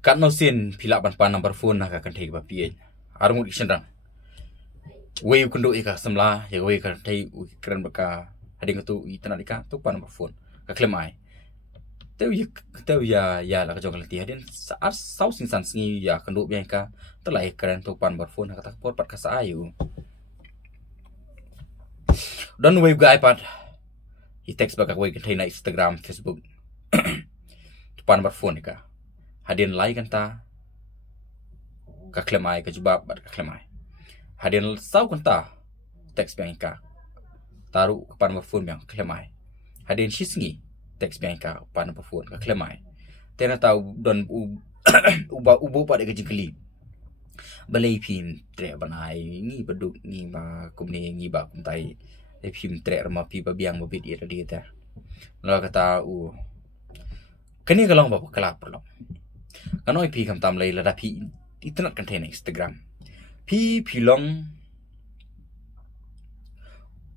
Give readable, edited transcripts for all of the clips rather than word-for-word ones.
Kat no sin pila ban pan number phone nak kan thei ba pi arung ik sendang we kundo ika samla ya we kan thei kran baka hading tu i tanalika tu pan number phone ka klemai teu ya la ka jong lati hadin saat sau sin san singi ya kando biang ka telai kran tu pan number phone ka tak pot pat ka sa ayu don we ga ipad i text baka we kan thei na Instagram Facebook tu pan number phone ka hadin lai kan ta ka klemai ka jubab bat ka klemai hadin sau kan ta teks biang ka taru ka pan phone biang klemai hadin shisngi teks biang ka pan phone ka klemai tena tau don ubu pada ka jingkeli balai phim tre banai ngi baduk ngi ba kumni ngi ba kum tai le phim tre rama pi ba biang ba bit ira dia ta la kata kani ka long ba kala perlo kanoi pi kam tam lai la da pi internet content Instagram pi long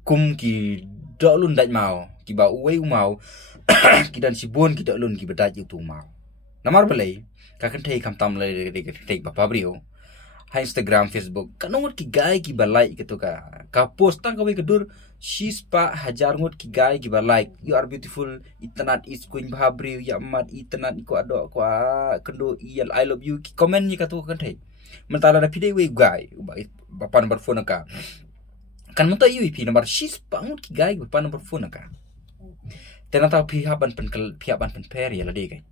kum ki dolun daj mau ki ba uwe mau ki dan si bon ki dolun ki badaj tu mau namar balai ka kan thei kam tam lai de thei ba pabrio ha Instagram Facebook kanongot ki gai ki balai gitu ka post ta ka we kedur shispa hajar ngot ki gai ki balai you are beautiful internet is going bhabrio ya mat internet ko ado ko kendo I love you ki comment ni ka tu kan thei mentala da pide we gai ba pan number phone ka kan muta yu pi number shispa ngot ki gai ba pan number phone ka tena ta pi haban pen per ya la de gai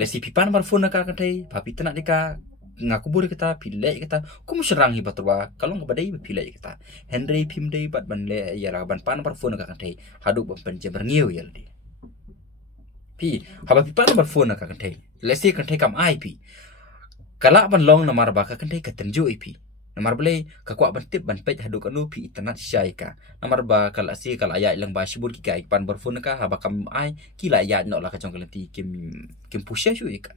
lesi pi pan number phone ka kan thei pa pi tena de ka ngaku buri kita pilih kita kum serang hibat terwa kalau nggak badai pilih kita Henry pim dai bat ban le ya la ban pan phone ka kan thei hadu ban pen jeber ngiu ya di pi haba pi pan phone ka kan thei lesi kan thei kam ai pi kala ban long namar ba ka kan thei ka tenju pi namar bele ka kwa ban tip ban pej hadu kanu pi internet syai ka namar ba kala si kala ya lang ba shibur ki kai pan phone ka haba kam ai ki la ya no la ka jong kalenti kim pusha shu ka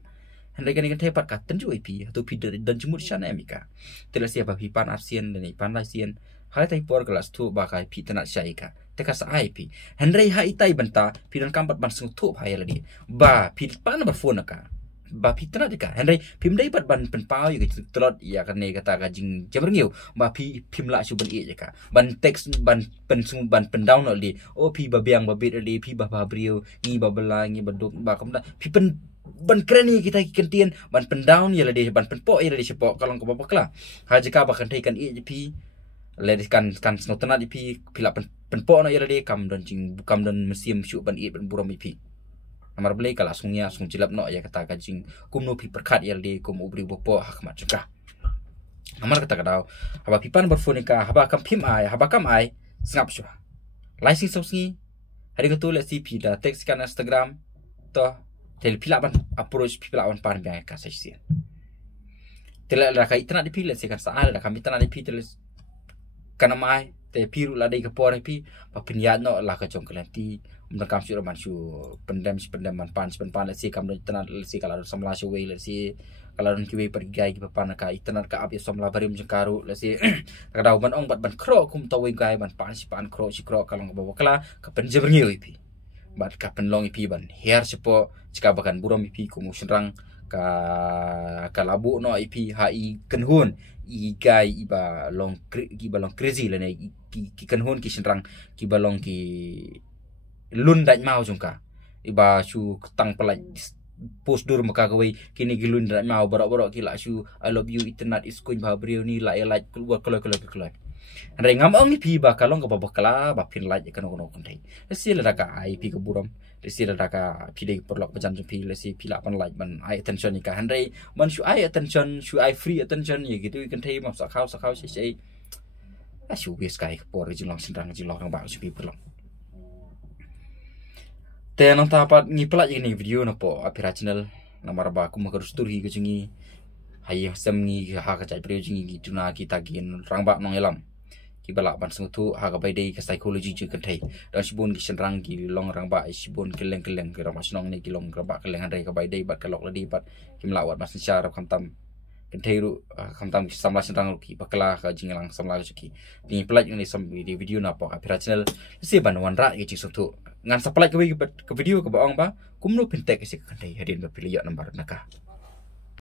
Henry kan tepat ka tenju ip atau pi dan jemur sana emika tela siapa pi pan arsian dan pan lasian hal tai por kelas tu bakai pi tenat syaika teka sa ip Henry ha itai benta pi dan kampat ban sung tu hai lagi ba pi pan berfon ka ba pi tenat ka Henry pim dai pat ban pen pau ya telot ya kan ne kata ka jing jamrngiu ba pi pim la su ban e ka ban teks ban pen sung ban pen down li o pi ba biang ba bit li pi ba brio ngi ba bela ngi ba duk ba kam pi pen ban kreni kita kentian ban pendown ya lade ban penpo ya lade sepok kalau ko bapak lah ha jika bakan thai kan e pi lade kan snotana di pi pila penpo na ya lade kam don jing kam don mesim syu ban e ban buram pi amar blai kala sungnya sung cilap no ya kata ka jing kum no pi perkat ya lade kum ubri bopo hak mat juga amar kata ka daw haba pipan berfonika haba kam pim ai haba kam ai ngap syu license sosngi hari ko tu le si pi da text kan Instagram to tel pila ban approach pila ban pan biang ka sesian tel la ka itna di pila se kan sa ala ka mitna di pi tel kana mai te piru la dei ka por pi pa pinyat no la ka jong kelanti mun kam su man su pendam man pan la se kam no itna la se kala samla su we la se kala don ki we per gai ki pan ka itna ka ap samla barim jengkaru la se ka daw ban ong ban kro kum to we gai ban pan si pan kro si kro kalong ka bawa kala ka penjeber ngi pi bat ka penlong ipi ban her sepo jika bahkan buram ipi kumu senrang ka labu no ipi hai kenhun i gai iba long crazy lane ki kenhun ki senrang ki balong ki lun daj mau jungka iba su tang pelaj post dur maka gawe kini gilun daj mau borok-borok ki la su I love you internet is going babrio ni la like keluar Andai ngamong ni pi ba kalong ka babakala ba pin like kan ono kon thai si la ka ai pi ka buram si la ka pi dei perlok bajan pi la si pi la pan like ban ai attention ni ka handai man shu ai attention shu ai free attention ya gitu kan thai ma sa khau si shu wis kai por jilong sindang jilong ba shu pi perlok te nang tapat ngi pelak ini video na po apira channel namar ba ku makarus turi ko jingi hai sem ngi ha ka chai pre jingi tuna kita gin rang ba nong elam ki balak ban sungtu ha ka bai dei ka psychology ju kan thai dan sibun ki senrang ki long rang ba sibun keleng ki rang masnong ni ki long ba keleng handai ka bai dei bat ka lok ladi bat ki melawat mas syar kam tam kan thai ru kam tam ki samla senrang ki bakla ka jingelang samla ki ni pelak ni sam di video na po apira channel si ban wan ra ki sungtu ngan sa pelak ke video ke baong ba kumno pintek si kan thai hadin ba pilih nomor nakah